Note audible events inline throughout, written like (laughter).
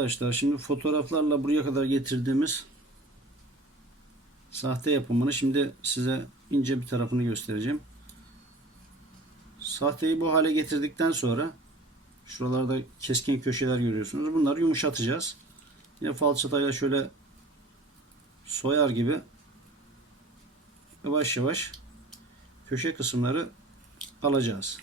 Arkadaşlar şimdi fotoğraflarla buraya kadar getirdiğimiz sahte yapımını şimdi size ince bir tarafını göstereceğim. Sahteyi bu hale getirdikten sonra şuralarda keskin köşeler görüyorsunuz. Bunları yumuşatacağız. Yine falçatayla şöyle soyar gibi yavaş yavaş köşe kısımları alacağız.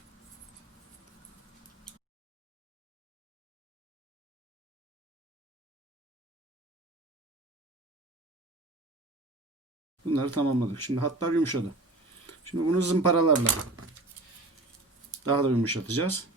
Bunları tamamladık. Şimdi hatlar yumuşadı. Şimdi bunu zımparalarla daha da yumuşatacağız.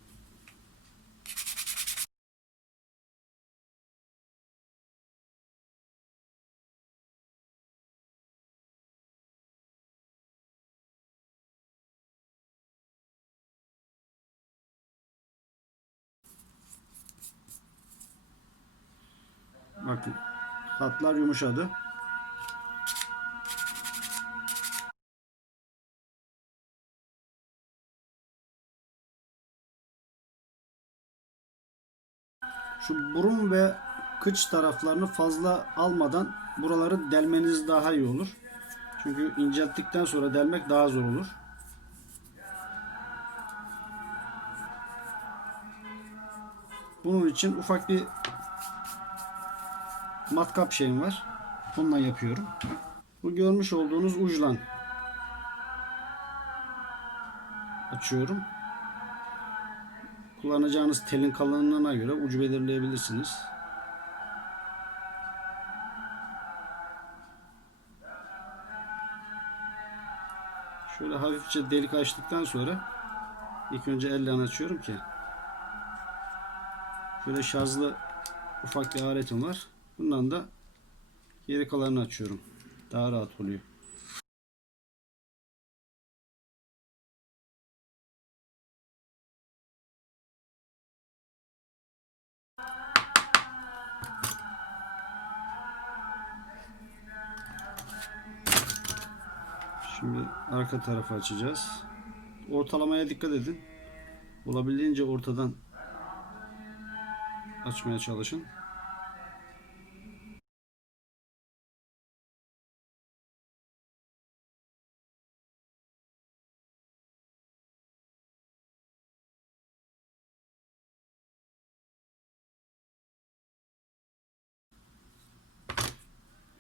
Bakın hatlar yumuşadı. Şu burun ve kıç taraflarını fazla almadan buraları delmeniz daha iyi olur. Çünkü incelttikten sonra delmek daha zor olur. Bunun için ufak bir matkap şeyim var. Bununla yapıyorum. Bu görmüş olduğunuz uclan açıyorum. Kullanacağınız telin kalınlığına göre ucu belirleyebilirsiniz. Şöyle hafifçe delik açtıktan sonra ilk önce elle açıyorum ki şöyle şarjlı ufak bir aletim var. Bundan da geri kalanını açıyorum. Daha rahat oluyor. Şimdi arka tarafı açacağız. Ortalamaya dikkat edin. Olabildiğince ortadan açmaya çalışın.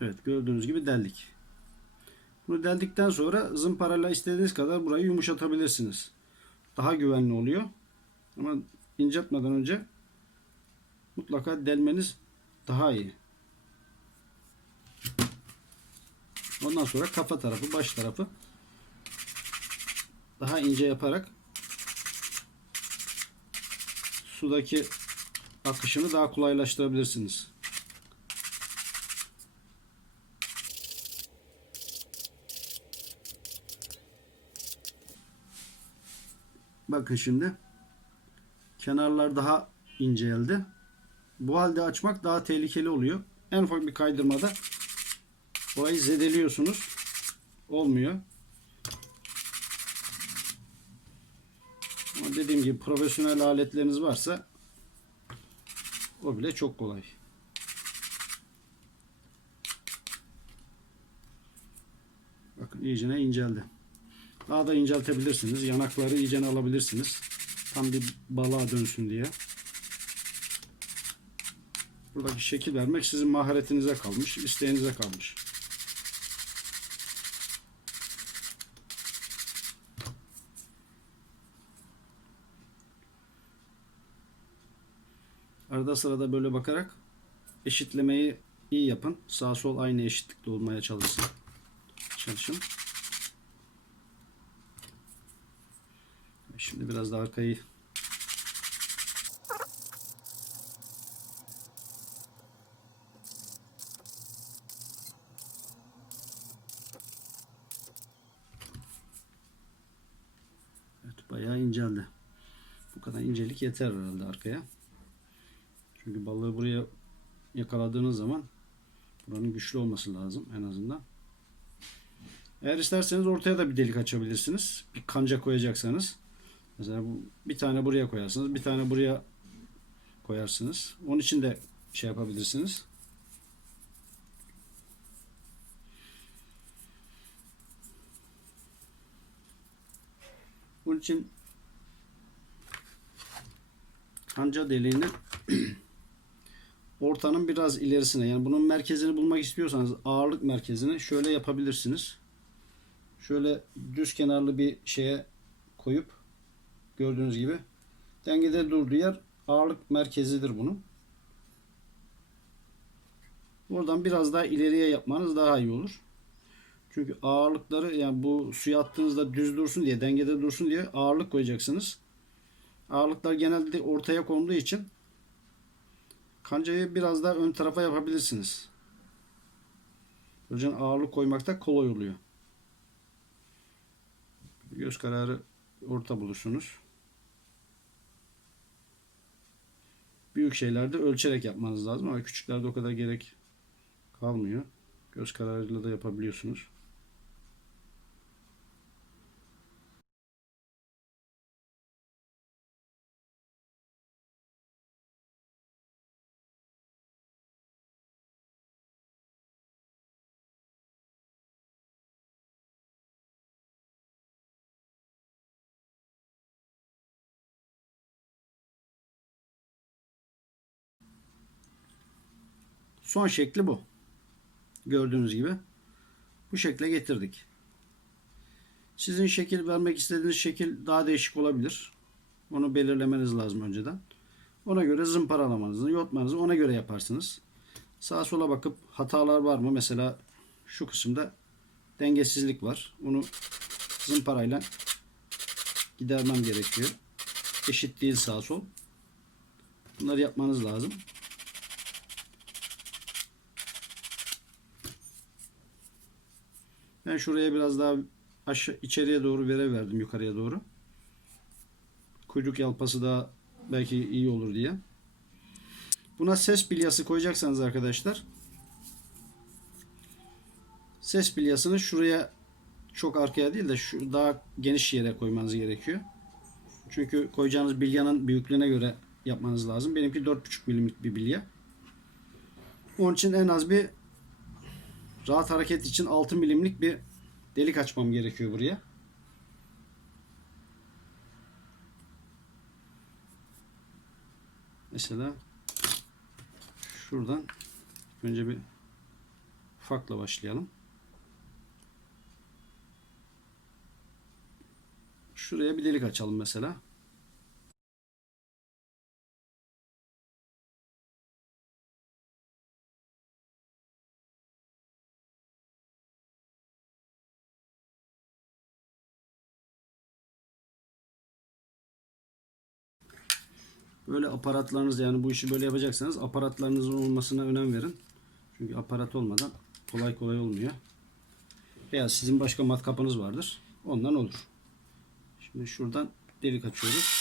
Evet gördüğünüz gibi deldik. Bunu deldikten sonra zımparayla istediğiniz kadar burayı yumuşatabilirsiniz. Daha güvenli oluyor. Ama inceltmeden önce mutlaka delmeniz daha iyi. Ondan sonra kafa tarafı, baş tarafı daha ince yaparak sudaki akışını daha kolaylaştırabilirsiniz. Bakın şimdi. Kenarlar daha inceldi. Bu halde açmak daha tehlikeli oluyor. En ufak bir kaydırmada orayı zedeliyorsunuz. Olmuyor. Ama dediğim gibi profesyonel aletleriniz varsa o bile çok kolay. Bakın iyicene inceldi. Daha da inceltebilirsiniz. Yanakları iyicene alabilirsiniz. Tam bir balığa dönsün diye. Buradaki şekil vermek sizin maharetinize kalmış, isteğinize kalmış. Arada sırada böyle bakarak eşitlemeyi iyi yapın. Sağ sol aynı eşitlikte olmaya çalışsın. Çalışın. Şimdi biraz da arkayı Evet bayağı inceldi. Bu kadar incelik yeter herhalde arkaya. Çünkü balığı buraya yakaladığınız zaman buranın güçlü olması lazım en azından. Eğer isterseniz ortaya da bir delik açabilirsiniz. Bir kanca koyacaksanız. Mesela bu bir tane buraya koyarsınız, bir tane buraya koyarsınız. Onun için de şey yapabilirsiniz. Bunun için kanca deliğini (clears throat) ortanın biraz ilerisine yani bunun merkezini bulmak istiyorsanız ağırlık merkezini şöyle yapabilirsiniz. Şöyle düz kenarlı bir şeye koyup gördüğünüz gibi dengede durduğu yer ağırlık merkezidir bunun. Buradan biraz daha ileriye yapmanız daha iyi olur. Çünkü ağırlıkları yani bu suya attığınızda düz dursun diye dengede dursun diye ağırlık koyacaksınız. Ağırlıklar genelde ortaya konduğu için kancayı biraz daha ön tarafa yapabilirsiniz. Böylece ağırlık koymakta kolay oluyor. Göz kararı orta bulursunuz. Büyük şeylerde ölçerek yapmanız lazım ama küçüklerde o kadar gerek kalmıyor. Göz kararıyla da yapabiliyorsunuz. Son şekli bu. Gördüğünüz gibi. Bu şekle getirdik. Sizin şekil vermek istediğiniz şekil daha değişik olabilir. Onu belirlemeniz lazım önceden. Ona göre zımparalamanızı, yotmanızı ona göre yaparsınız. Sağa sola bakıp hatalar var mı? Mesela şu kısımda dengesizlik var. Onu zımparayla gidermem gerekiyor. Eşit değil sağ sol. Bunları yapmanız lazım. Ben şuraya biraz daha aşağı içeriye doğru vere verdim yukarıya doğru. Kuyruk yalpası da belki iyi olur diye. Buna ses bilyası koyacaksanız arkadaşlar ses bilyasını şuraya çok arkaya değil de şu daha geniş yere koymanız gerekiyor. Çünkü koyacağınız bilyanın büyüklüğüne göre yapmanız lazım. Benimki 4,5 milimlik bir bilye. Onun için en az bir rahat hareket için 6 milimlik bir delik açmam gerekiyor buraya. Mesela şuradan önce bir ufakla başlayalım. Şuraya bir delik açalım mesela. Böyle aparatlarınız yani bu işi böyle yapacaksanız aparatlarınızın olmasına önem verin. Çünkü aparat olmadan kolay kolay olmuyor. Veya sizin başka matkapınız vardır. Ondan olur. Şimdi şuradan delik açıyoruz.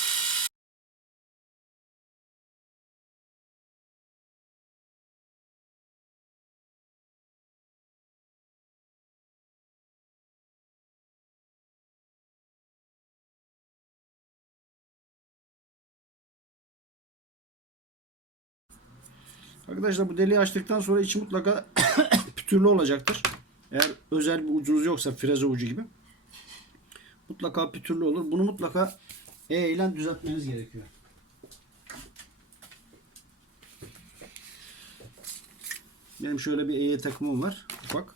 Arkadaşlar bu deliği açtıktan sonra içi mutlaka (coughs) pütürlü olacaktır. Eğer özel bir ucunuz yoksa freze ucu gibi mutlaka pütürlü olur. Bunu mutlaka E ile düzeltmeniz gerekiyor. Benim şöyle bir EY takımım var. Ufak.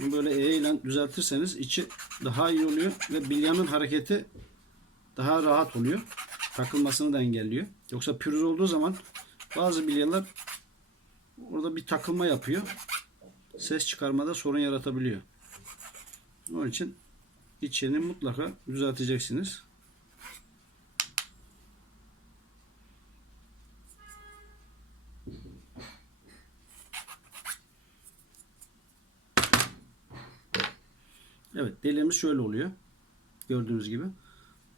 Bunu böyle E ile düzeltirseniz içi daha iyi oluyor ve bilyanın hareketi daha rahat oluyor. Takılmasını da engelliyor. Yoksa pürüz olduğu zaman bazı bilyalar orada bir takılma yapıyor. Ses çıkarmada sorun yaratabiliyor. Onun için içini mutlaka düzelteceksiniz. Evet deliğimiz şöyle oluyor. Gördüğünüz gibi.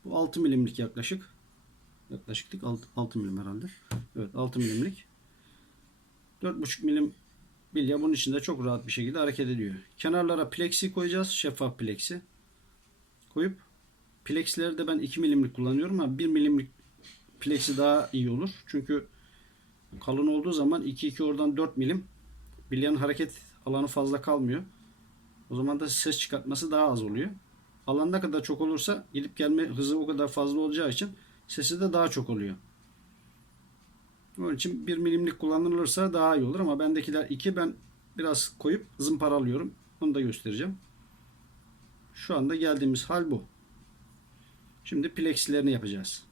Bu 6 milimlik yaklaşık. Yaklaşıklık 6, 6 milim herhalde. Evet 6 milimlik. 4,5 milim bilya bunun içinde çok rahat bir şekilde hareket ediyor. Kenarlara plexi koyacağız. Şeffaf plexi. Koyup plexileri de ben 2 milimlik kullanıyorum ama 1 milimlik plexi daha iyi olur. Çünkü kalın olduğu zaman 2-2 oradan 4 milim bilyanın hareket alanı fazla kalmıyor. O zaman da ses çıkartması daha az oluyor. Alan ne kadar çok olursa gidip gelme hızı o kadar fazla olacağı için sesi de daha çok oluyor. Onun için 1 milimlik kullanılırsa daha iyi olur ama bendekiler 2 ben biraz koyup zımparalıyorum. Onu da göstereceğim. Şu anda geldiğimiz hal bu. Şimdi plexilerini yapacağız.